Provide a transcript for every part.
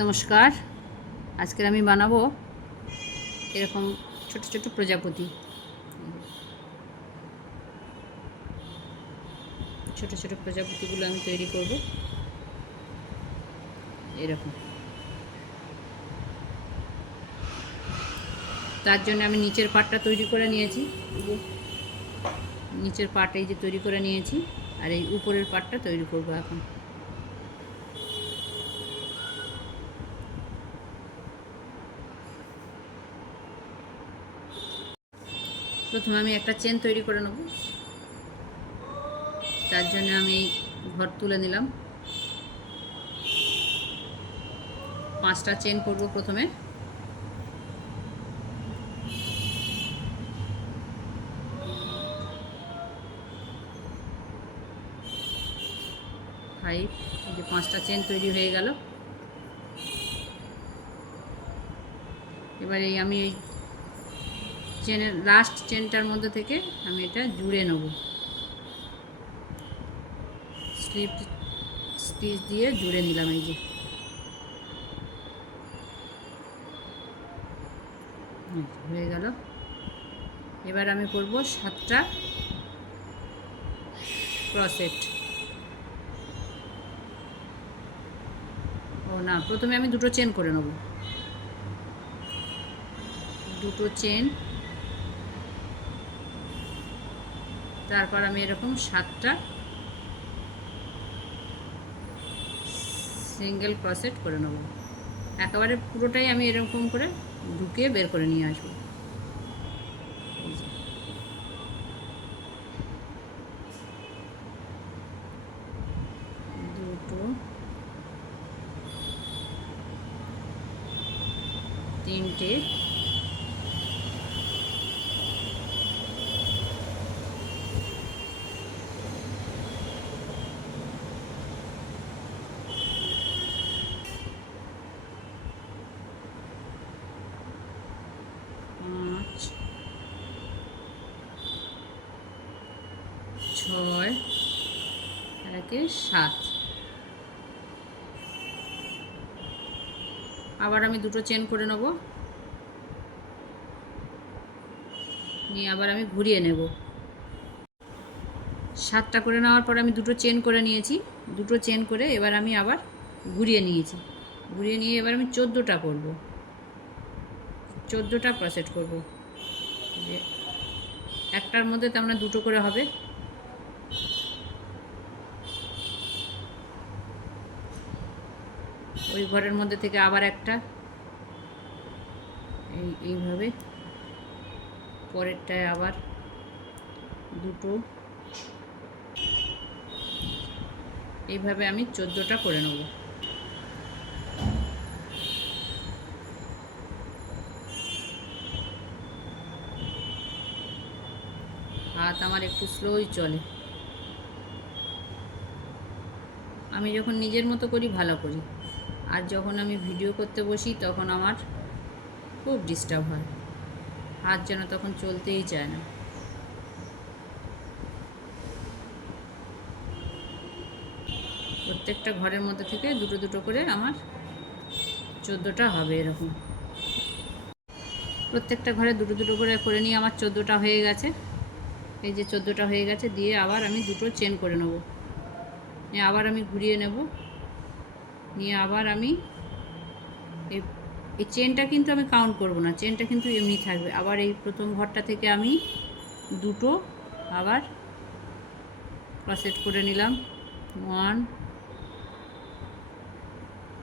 নমস্কার। আজকের আমি বানাবো এরকম ছোট ছোট প্রজাপতি। ছোট ছোট প্রজাপতিগুলো আমি তৈরি করব এরকম। তার জন্য আমি নিচের পাটটা তৈরি করে নিয়েছি। নিচের পাট এই যে তৈরি করে নিয়েছি, আর এই উপরের পাটটা তৈরি করব এখন। প্রথমে আমি একটা চেন তৈরি করে নেব। তার জন্য আমি ঘর তুলে নিলাম। 5টা চেন করব প্রথমে। এই যে 5টা চেন তৈরি হয়ে গেল। এবারে আমি এই চেনের লাস্ট চেনটার মধ্যে থেকে আমি এটা জুড়ে নেব। স্লিপ স্টিচ দিয়ে জুড়ে নিলাম। এই যে হয়ে গেল। এবার আমি করব 7টা ক্রসেট। না, প্রথমে আমি দুটো চেন করে নেব। দুটো চেন, তারপর আমি এরকম 7টা সিঙ্গেল ক্রসেট করে নেব। একেবারে পুরোটাই আমি এরকম করে ঢুকিয়ে বের করে নিয়ে আসবো। দুটো, তিনটে, পাঁচ, 6, একে 7। আবার আমি দুটো চেন করে নেব, নিয়ে আবার আমি ঘুরিয়ে নেব। 7টা করে নেওয়ার পর আমি দুটো চেন করে নিয়েছি। দুটো চেন করে এবার আমি আবার ঘুরিয়ে নিয়েছি। ঘুরিয়ে নিয়ে এবার আমি 14টা করব। 14টা ক্রসেট করব। যে একটার মধ্যে তো আমরা দুটো করে হবে। ওই ঘরের মধ্যে থেকে আবার একটা, এইভাবে পরেরটায় আবার দুটো, এইভাবে আমি 14টা করে নেব। হাত আমার একটু স্লোই চলে। আমি যখন নিজের মতো করি ভালো করি, আর যখন আমি ভিডিও করতে বসি তখন আমার খুব ডিস্টার্ব হয়। হাত যেন তখন চলতেই চায় না। প্রত্যেকটা ঘরের মধ্যে থেকে দুটো দুটো করে আমার 14টা হবে এরকম। প্রত্যেকটা ঘরে দুটো দুটো করে করে নিয়ে আমার 14টা হয়ে গেছে। এই যে 14টা হয়ে গেছে। দিয়ে আবার আমি দুটো চেন করে নেব, নিয়ে আবার আমি ঘুরিয়ে নেব। নিয়ে আবার আমি এই চেনটা কিন্তু আমি কাউন্ট করব না, চেনটা কিন্তু এমনি থাকবে। আবার এই প্রথম ঘরটা থেকে আমি দুটো আবার ক্রসেট করে নিলাম। 1,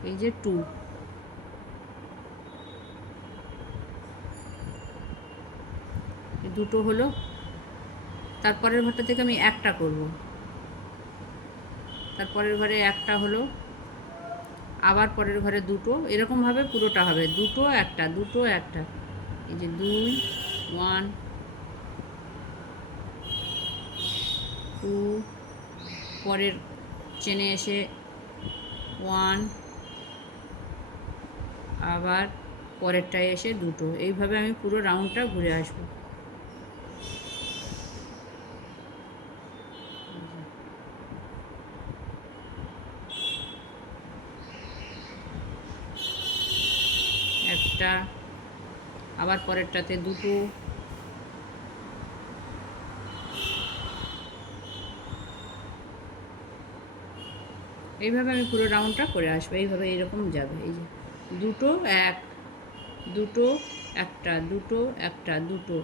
এই যে 2, দুটো হলো। তারপরের ঘরটা থেকে আমি একটা করব। তারপরের ঘরে একটা হলো, আবার পরের ঘরে দুটো, এরকমভাবে পুরোটা হবে। দুটো একটা, দুটো একটা। এই যে 2, 1, 2, পরের চেনে এসে 1, আবার পরেরটায় এসে দুটো। এইভাবে আমি পুরো রাউন্ডটা ঘুরে আসবো। একটা, আবার পরেরটাতে দুটো, এইভাবে আমি পুরো রাউন্ডটা করে আসবো। এইভাবে এইরকম যাবে, এই যে দুটো এক, দুটো একটা, দুটো একটা, দুটো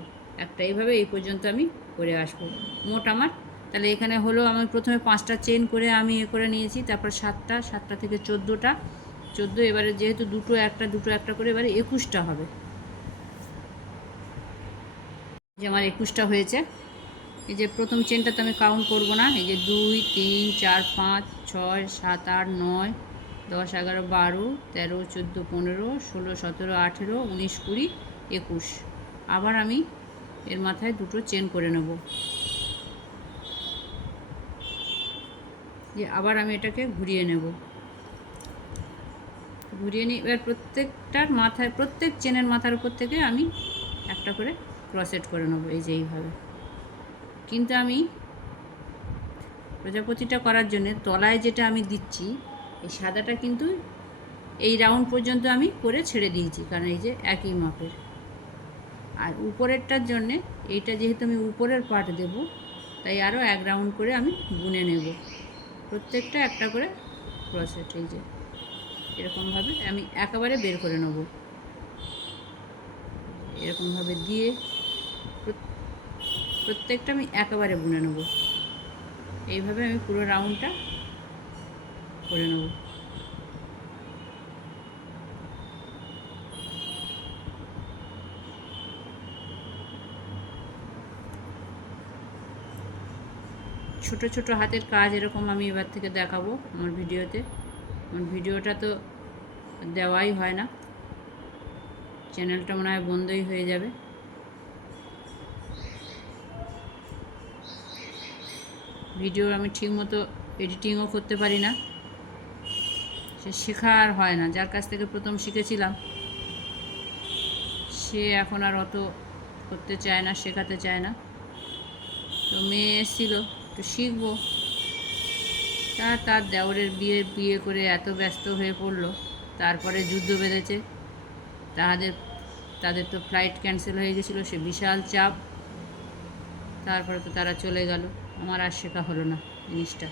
একটা, এইভাবে এই পর্যন্ত আমি করে আসবো। মোট আমার তাহলে এখানে হলো, আমি প্রথমে 5টা চেন করে আমি করে নিয়েছি, তারপর 7টা, 7টা থেকে 14টা, 14, এবারে যেহেতু দুটো একটা, দুটো একটা করে এবারে 21টা হবে। যে আমার 21টা হয়েছে। এই যে প্রথম চেনটাতে আমি কাউন্ট করব না, এই যে 2 3 4 5 6 7 8 9 10 11 12 13 14 15 16 17 18 19 20 21। আবার আমি এর মাথায় দুটো চেন করে নেব, যে আবার আমি এটাকে ঘুরিয়ে নেব, ঘুরিয়ে নিই। এবার প্রত্যেকটার মাথায়, প্রত্যেক চেনের মাথার উপর থেকে আমি একটা করে ক্রসেট করে নেব, এই যে এইভাবে। কিন্তু আমি প্রজাপতিটা করার জন্য তলায় যেটা আমি দিচ্ছি, এই সাদাটা কিন্তু এই রাউন্ড পর্যন্ত আমি করে ছেড়ে দিয়েছি, কারণ এই যে একই মাপের। আর উপরেরটার জন্যে এইটা যেহেতু আমি উপরের পার্ট দেব, তাই আরও 1 রাউন্ড করে আমি বুনে নেব, প্রত্যেকটা একটা করে ক্রসেট, এই যে এরকমভাবে আমি একেবারে বের করে নেব, এরকমভাবে দিয়ে প্রত্যেকটা আমি একেবারে বুনে নেব। এইভাবে আমি পুরো রাউন্ডটা করে নেব। ছোট ছোট হাতের কাজ এরকম আমি এবার থেকে দেখাবো আমার ভিডিওতে। আমার ভিডিওটা তো দেওয়াই হয় না, চ্যানেলটা মনে হয় বন্ধই হয়ে যাবে। ভিডিও আমি ঠিকমতো এডিটিংও করতে পারি না, সে শেখা আর হয় না। যার কাছ থেকে প্রথম শিখেছিলাম সে এখন আর অত করতে চায় না, শেখাতে চায় না। তো মেয়ে এসেছিল, একটু শিখবো, তার দেওরের বিয়ে করে এত ব্যস্ত হয়ে পড়লো, তারপরে যুদ্ধ বেঁধেছে, তাদের তো ফ্লাইট ক্যান্সেল হয়ে গেছিলো, সে বিশাল চাপ, তারপরে তো তারা চলে গেল, আমার আর শেখা হলো না জিনিসটা।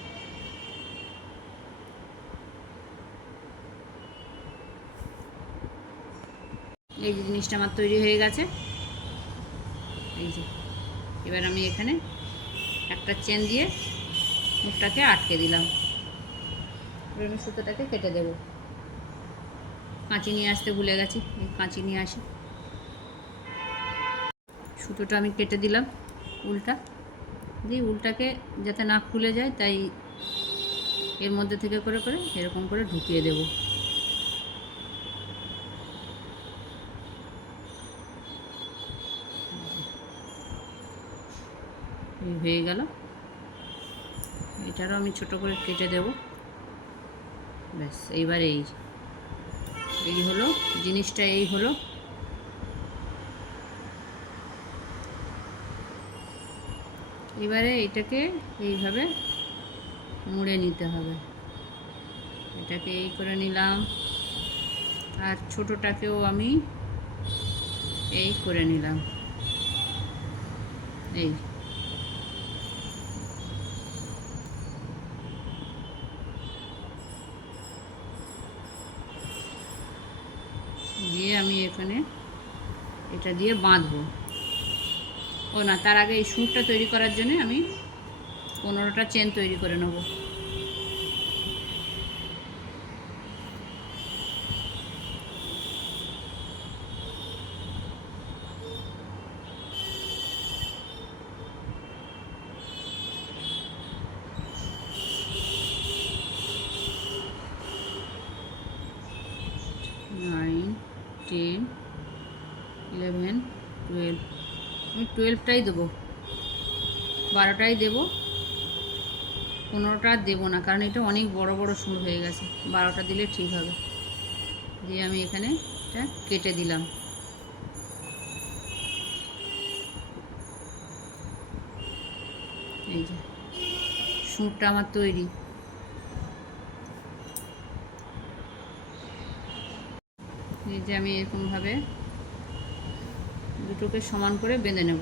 এই যে জিনিসটা আমার তৈরি হয়ে গেছে, এই যে এবার আমি এখানে একটা চেন দিয়ে মুখটাকে আটকে দিলাম। এবার আমি সুতোটাকে কেটে দেব। কাঁচি নিয়ে আসতে ভুলে গেছি, কাঁচি নিয়ে আসি। সুতোটা আমি কেটে দিলাম উল্টা দিয়ে, উল্টাকে যাতে না খুলে যায় তাই এর মধ্যে থেকে করে করে এরকম করে ঢুকিয়ে দেব। হয়ে গেল, এটারও আমি ছোট করে কেটে দেব। ব্যাস, এইবার এই হলো জিনিসটা, এই হলো। এবারে এটাকে এইভাবে মুড়ে নিতে হবে, এটাকে এই করে নিলাম, আর ছোটোটাকেও আমি এই করে নিলাম, এই দিয়ে আমি এখানে এটা দিয়ে বাঁধবো। ও না, তার আগে এই সুরটা তৈরি করার জন্য আমি 15টা চেন তৈরি করে নেব। নাইন, 10, 11, 12, আমি 12টাই দেবো, 12টাই দেবো, 15টা দেবো না, কারণ এটা অনেক বড় বড় সুর হয়ে গেছে, 12টা দিলে ঠিক হবে। দিয়ে আমি এখানে এটা কেটে দিলাম। এই যে সুরটা আমার তৈরি। এই যে আমি এরকমভাবে দুটোকে সমান করে বেঁধে নেব।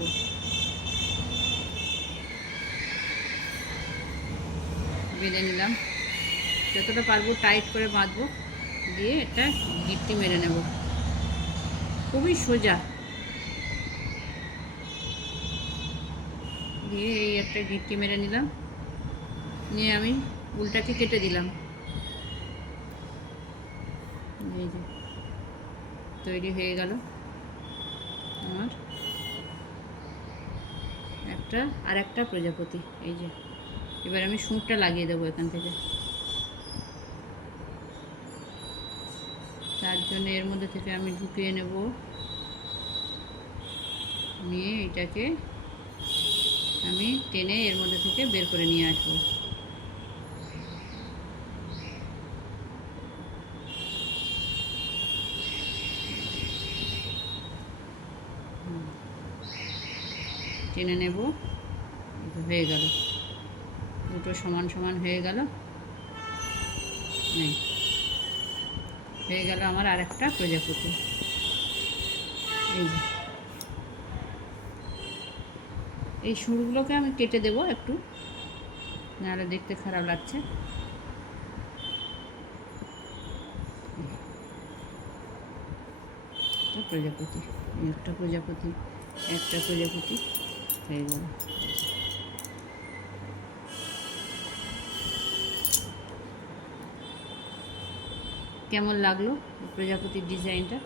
বেঁধে নিলাম, যতটা পারবো টাইট করে বাঁধবো, দিয়ে একটা গিট্টি মেরে নেব। খুবই সোজা। দিয়ে এই একটা গিট্টি মেরে নিলাম, নিয়ে আমি উলটাকে কেটে দিলাম। এই যে তৈরি হয়ে গেল আমার আর একটা প্রজাপতি। এই যে এবার আমি সুঁটটা লাগিয়ে দেবো এখান থেকে। তার জন্য এর মধ্যে থেকে আমি ঢুকিয়ে নেব, নিয়ে এটাকে আমি টেনে এর মধ্যে থেকে বের করে নিয়ে আসবো। টেনে নেব, হয়ে গেল, দুটো সমান সমান হয়ে গেল। এই হয়ে গেল আমার আর একটা প্রজাপতি। এই যে এই সুরগুলোকে আমি কেটে দেবো একটু, নাহলে দেখতে খারাপ লাগছে। প্রজাপতি, একটা প্রজাপতি, একটা প্রজাপতি হয়ে গেল। কেমন লাগলো প্রজাপতির ডিজাইনটা?